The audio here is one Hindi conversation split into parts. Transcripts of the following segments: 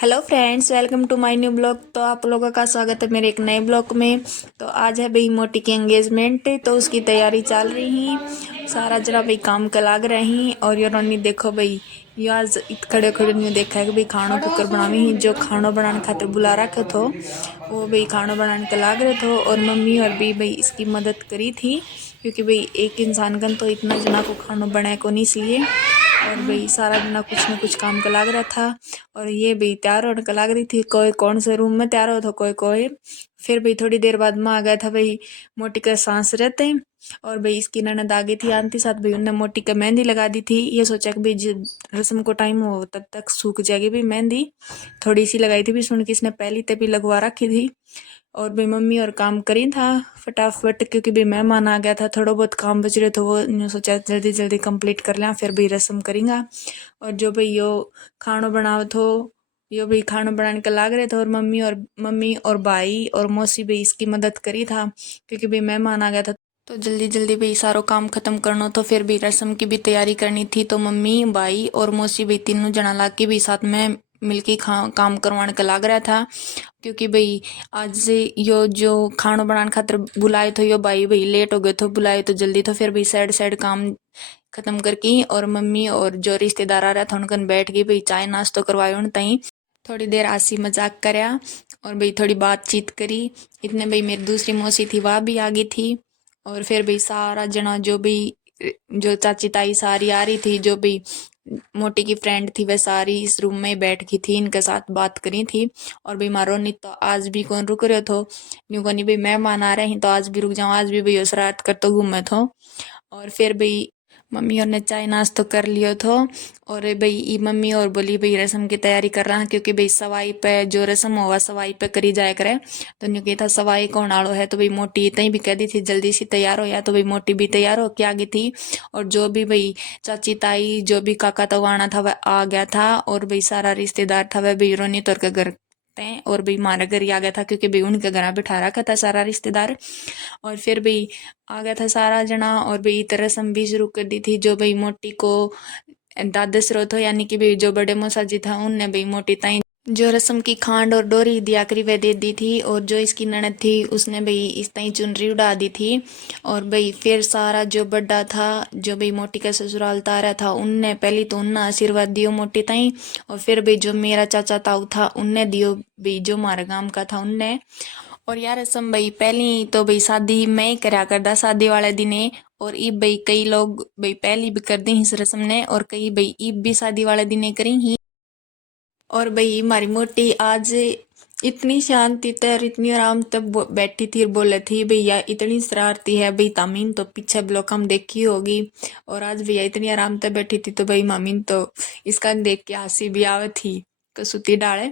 Hello friends, welcome to my new blog. तो आप लोगों का स्वागत है मेरे एक नए ब्लॉग में। तो आज है भाई मोटी की एंगेजमेंट, तो उसकी तैयारी चल रही। सारा जरा भाई काम का लाग रही। और यो रोनी देखो भाई, यो आज खड़े खड़े नहीं देखा है कि भाई खानो कुकर बनावी ही। जो खानो बनाने खातिर बुला रखे थो वो भाई खानो बनाने का लाग रहे थो। और मम्मी और भी भाई इसकी मदद करी थी, क्योंकि भाई एक इंसान कन तो इतना जना को खानो बनाए को नहीं, इसलिए। और भाई सारा जना कुछ न कुछ काम का लाग रहा था। और ये भाई तैयार होने का लाग रही थी, कोई कौन से रूम में तैयार हो था, कोई कोई। फिर भाई थोड़ी देर बाद में आ गया था भाई मोटी का सांस रहते। और भाई इसकी ननद आ गई थी आंटी साथ, भाई उनने मोटी का मेहंदी लगा दी थी। ये सोचा कि भाई रस्म को टाइम हो तब तक सूख जाएगी भाई मेहंदी। थोड़ी सी लगाई थी भी, सुन के इसने पहली तभी लगवा रखी थी। और भाई मम्मी और काम करी था फटाफट, क्योंकि भाई मेहमान आ गया था, थोड़ा बहुत काम बच रहे थे वो यूँ सोचा जल्दी जल्दी कंप्लीट कर लें, फिर भाई रस्म करेंगे। और जो भाई यो खानो बनाओ थो, यो भाई खानो बनाने का लाग रहे थे। और मम्मी और भाई और मौसी भाई इसकी मदद करी था, क्योंकि भाई मेहमान आ गया था। तो जल्दी जल्दी भाई सारो काम खत्म करना, तो फिर भी रस्म की भी तैयारी करनी थी। तो मम्मी भाई और मौसी भाई तीनों जना ला के भी साथ में मिलके काम करवाने का लाग रहा था। क्योंकि भाई आज से यो जो खानो बनाने खातिर बुलाए थे, यो भाई लेट हो गए थे बुलाए तो जल्दी। तो फिर भाई साइड साइड काम खत्म करके और मम्मी और जो रिश्तेदार आ रहा था उनकन बैठ गई भाई, चाय नाश्तो करवायो उन तई। थोड़ी देर हंसी मजाक करया और भाई थोड़ी बातचीत करी। इतने भाई मेरी दूसरी मौसी थी वह भी आ गई थी। और फिर भाई सारा जना जो भी जो चाची ताई सारी आ रही थी, जो भी मोटी की फ्रेंड थी वह सारी इस रूम में बैठ गई थी, इनके साथ बात करी थी। और भाई मारो नहीं तो आज भी कौन रुक रहे थो, न्यू को नहीं भाई मेहमान आ रहे हैं तो आज भी रुक जाओ, आज भी भाई शरारत कर तो घूमे थो। और फिर भाई मम्मी और ने चाय नाश्तो कर लियो थो। और भाई ई मम्मी और बोली भाई रस्म की तैयारी कर रहा है, क्योंकि भाई सवाई पे जो रस्म हुआ सवाई पे करी जाए करे। तो न्यू कही था सवाई कौन आड़ो है, तो भाई मोटी तई भी कह दी थी जल्दी से तैयार हो या, तो भाई मोटी भी तैयार हो के आ गई थी। और जो भी भाई चाची ताई जो भी काका तो आना था वह आ गया था। और भाई सारा रिश्तेदार था वह भी रोनी तौर के घर तय। और भाई हमारे घर ही आ गया था, क्योंकि भाई उनके घर बिठा रखा था सारा रिश्तेदार। और फिर भाई आ गया था सारा जना। और भाई रस्म भी शुरू कर दी थी। जो भाई मोटी को दादा स्रोत हो, यानी कि भाई जो बड़े मौसा जी था उनने भाई मोटी ताई जो रस्म की खांड और डोरी दिया करी वह दे दी थी। और जो इसकी ननद थी उसने भाई इस ताई चुनरी उड़ा दी थी। और भाई फिर सारा जो बड़ा था जो भाई मोटी का ससुराल तारा था उनने पहले तो उनने आशीर्वाद दियो मोटी ताई। और फिर भाई जो मेरा चाचा ताऊ था उनने दियो भाई जो हमारे गांव का था उनने। और यार रसम भाई पहली तो भाई शादी मैं ही करा करदा शादी वाले दिने। और इब भाई कई लोग भाई पहली भी कर दी इस रस्म ने, और कई भाई इब भी शादी वाले दिने करी ही। और भाई हमारी मोटी आज इतनी शांति थी और इतनी आराम तक बैठी थी और बोले थी भैया इतनी शरारती है भाई तामीन तो पीछे ब्लॉक हम देखी होगी। और आज भैया इतनी आराम तक बैठी थी तो भाई मामीन तो इसका देख के हंसी भी आवे थी, कसूती डाले।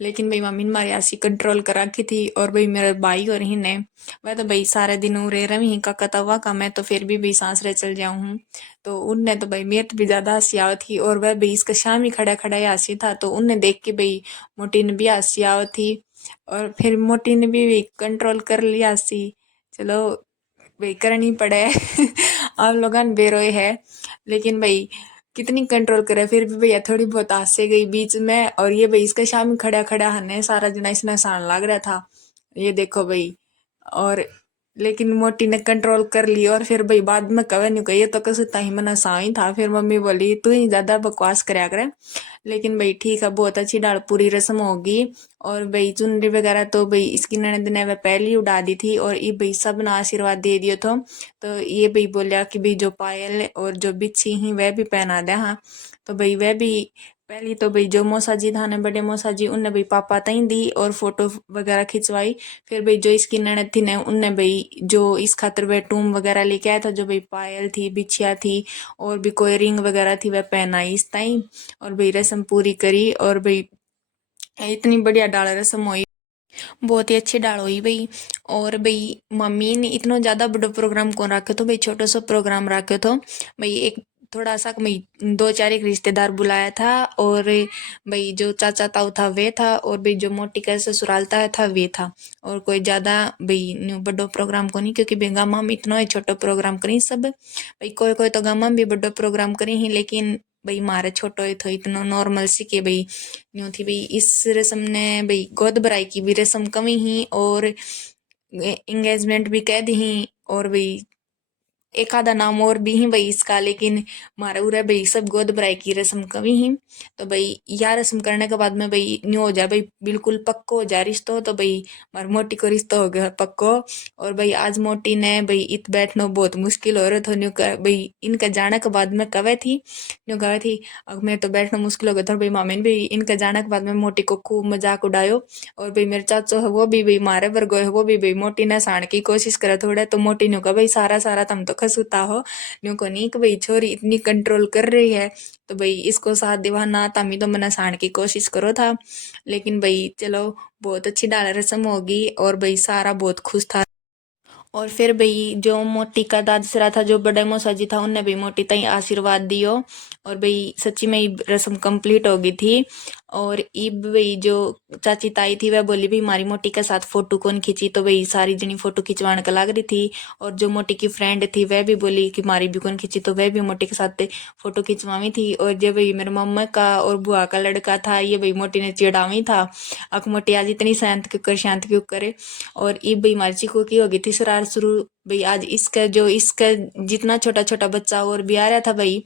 लेकिन भाई मम्मी ने हमारी हंसी कंट्रोल कर रखी थी। और भाई मेरे भाई और ही ने वह तो भाई सारे दिन रह रही का कतवा का, मैं तो फिर भी भाई सांस रह चल जाऊँ हूँ। तो उनने तो भाई मेरे तो भी ज्यादा हंसी आवत थी। और वह भाई इसका शाम ही खड़ा खड़ा ही हंसी था, तो उनने देख के भाई मोटी ने भी हंसी आवत थी। और फिर मोटी ने भी कंट्रोल कर लिया हंसी। चलो भाई करनी पड़े आप लोगों ने बेरोए है, लेकिन भाई कितनी कंट्रोल करे फिर भी भैया थोड़ी बहुत हंसे गई बीच में। और ये भाई इसका शाम ही खड़ा खड़ा हने सारा जना इसने हंसाने लग रहा था, ये देखो भाई। और लेकिन मोटी ने कंट्रोल कर ली। और फिर भाई बाद में कवे नहीं कही तो कसु ताही मना सा ही था। फिर मम्मी बोली तू ही ज्यादा बकवास करया करे। लेकिन भाई ठीक है, बहुत अच्छी डाल पूरी रस्म होगी। और भाई चुनरी वगैरह तो भाई इसकी ननद ने वह पहले ही उड़ा दी थी। और ये भाई सब ने आशीर्वाद दे दियो तो। तो ये भाई बोलिया कि भाई जो पायल और जो बिच्छी ही वह भी पहना दे। हाँ, तो भाई वह भी पहली तो भाई जो मौसा जी था ने बड़े मौसा जी उनने भाई पापा तई दी और फोटो वगैरह खिंचवाई। फिर भाई जो इसकी ननद थी ने उनने भाई जो इस खातर वह टूम वगैरह लेके आया था, जो भाई पायल थी बिछिया थी और भी कोई रिंग वगैरह थी वह पहनाई इस ताई। और भाई रस्म पूरी करी। और भाई इतनी बढ़िया डाल रस्म हुई, बहुत ही अच्छी डाल हुई भाई। और भाई मम्मी ने इतना ज्यादा बड़ा प्रोग्राम कौन रखे तो भाई छोटा सा प्रोग्राम रखे तो भाई एक थोड़ा सा भाई दो चार एक रिश्तेदार बुलाया था। और भाई जो चाचा ताऊ था वे था, और भाई जो मोटी का ससुराल था वे था। और कोई ज्यादा भाई न्यू बड़ो प्रोग्राम को नहीं, क्योंकि भाई गामा में इतना ही छोटा प्रोग्राम करी सब। भाई कोई कोई तो गामा में भी बड़ो प्रोग्राम करी ही, लेकिन भाई मारे छोटो ही तो इतना नॉर्मल सी के भाई न्यू थी भाई इस रस्म ने भाई गोद भराई की भी रस्म कमी ही और एंगेजमेंट भी कह दी ही और भाई एक आधा नाम और भी ही भाई इसका, लेकिन मारा उरा भाई सब गोद भराई की रस्म कभी ही। तो भाई यह रस्म करने के बाद में भाई न्यू हो जाए भाई बिल्कुल पक्को हो जाए रिश्तो, तो भाई मार मोटी को रिश्ता हो गया पक्को। और भाई आज मोटी ने भाई इत बैठना बहुत मुश्किल हो रहा था न्यू कर भाई इनका जाने के बाद में कवे थी न्यू कवे थी अब मेरे तो बैठना मुश्किल हो गया था भाई मामे ने भी इनका जाने के बाद में मोटी को खूब मजाक उड़ायो। और भाई मेरे चाचो है वो भी भाई मारे वर्गो है वो भी भाई मोटी ने साण की कोशिश करे थोड़ा, तो मोटी न्यू का भाई सारा सारा तुम तो खसूता हो न्यू को नहीं कि भाई छोरी इतनी कंट्रोल कर रही है तो भाई इसको साथ दिवाना तमी तो मना साण की कोशिश करो था। लेकिन भाई चलो बहुत अच्छी डाल रस्म होगी और भाई सारा बहुत खुश था। और फिर भाई जो मोटी का दादसरा था जो बड़े मौसा जी था उनने भी मोटी तई आशीर्वाद दियो और भाई सच्ची में ही रस्म कंप्लीट हो गई थी। और इब भाई जो चाची ताई थी वह बोली भाई हमारी मोटी के साथ फोटो कौन खींची, तो भाई सारी जनी फोटो खिंचवाने का लग रही थी। और जो मोटी की फ्रेंड थी वह भी बोली कि हमारी भी कौन खींची, तो वह भी मोटी के साथ फोटो खिंचवावी थी। और जो भाई मेरे मम्मा का और बुआ का लड़का था ये भाई मोटी ने चिड़ावी था अक मोटी आज इतनी शांत क्यों करे। और इब भाई हमारी चीकू की हो गई थी सरार शुरू भाई आज इसका जितना छोटा छोटा बच्चा और भी आ रहा था भाई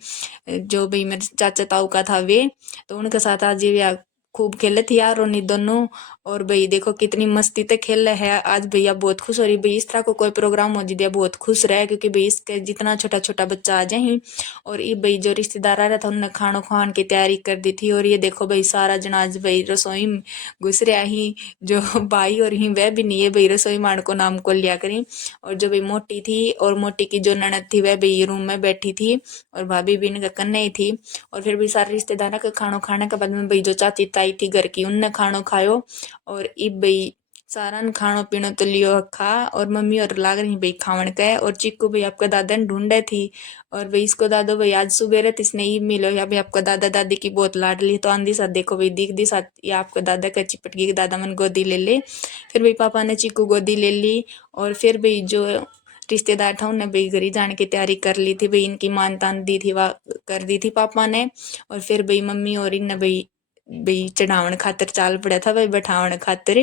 जो भाई मेरे चाचा ताऊ का था वे, तो उनके साथ आज ये खूब खेले थे यार रोनी दोनों। और भाई देखो कितनी मस्ती ते खेल रहे हैं आज भैया बहुत खुश हो रही भाई इस तरह को कोई प्रोग्राम हो दिया बहुत खुश रहे क्योंकि भाई इसके जितना छोटा छोटा बच्चा आ जाए। और ये भाई जो रिश्तेदार आ रहा था उनने खानो खान की तैयारी कर दी थी। और ये देखो भाई सारा जनाज भाई रसोई में घुस रहा ही जो भाई और ही वह भी नहीं है भाई रसोई मान को नाम को लिया करी। और जो भाई मोटी थी और मोटी की जो ननद थी वह भाई रूम में बैठी थी और भाभी भी इनका कन्ने ही थी। और फिर भी सारे रिश्तेदारों का खानो खाने के बाद में भाई जो चाची ताई थी घर की उनने खानो खायो। और इब भाई सारा ने खानो पीनो तो लियो खा और मम्मी और लाग रही भाई खावन का। और चिक्कू भाई आपका दादा ने ढूंढे थी और भाई इसको दादो भाई आज सुबह रहे इसने ई मिलो या भाई आपका दादा दादी की बहुत लाडली तो आंधी साथ देखो भाई दिख दी साथ या आपका दादा का चिपट गई दादा मन गोदी ले ले। फिर भाई पापा ने चिक्कू गोदी ले ली और फिर भाई जो रिश्तेदार था उन्हें भाई घर ही जाने की तैयारी कर ली थी भाई इनकी मान तान दी थी वह कर दी थी पापा ने। और फिर भाई मम्मी और इनने भाई भाई चढ़ावन खातर चाल पड़ा था भाई बैठावन खातर।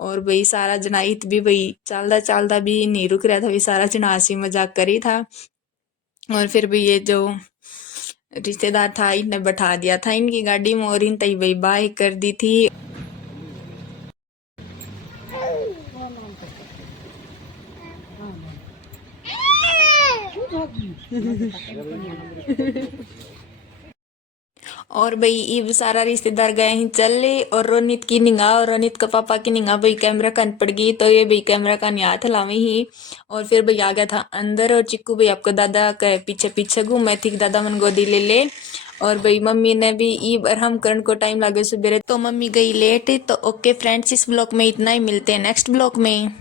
और भाई सारा जना इत भी भाई चलदा चलदा भी नहीं रुक रहा था भाई सारा जना हंसी मजाक करी था। और फिर भी ये जो रिश्तेदार था इनने बैठा दिया था इनकी गाड़ी में और इन तई भाई बाय कर दी थी। और भाई ये सारा रिश्तेदार गए ही चल ले और रोनित की निगाह और रोनित का पापा की निगाह भाई कैमरा कान पड़ गई तो ये भाई कैमरा का हाथ लावे ही। और फिर भाई आ गया था अंदर और चिक्कू भाई आपको दादा के पीछे पीछे घूमे थी दादा मन गोदी ले ले। और भाई मम्मी ने भी ईब अरहम करण को टाइम लगे सुबह तो मम्मी गई लेट। तो ओके फ्रेंड्स इस ब्लॉग में इतना ही, मिलते हैं नेक्स्ट ब्लॉग में।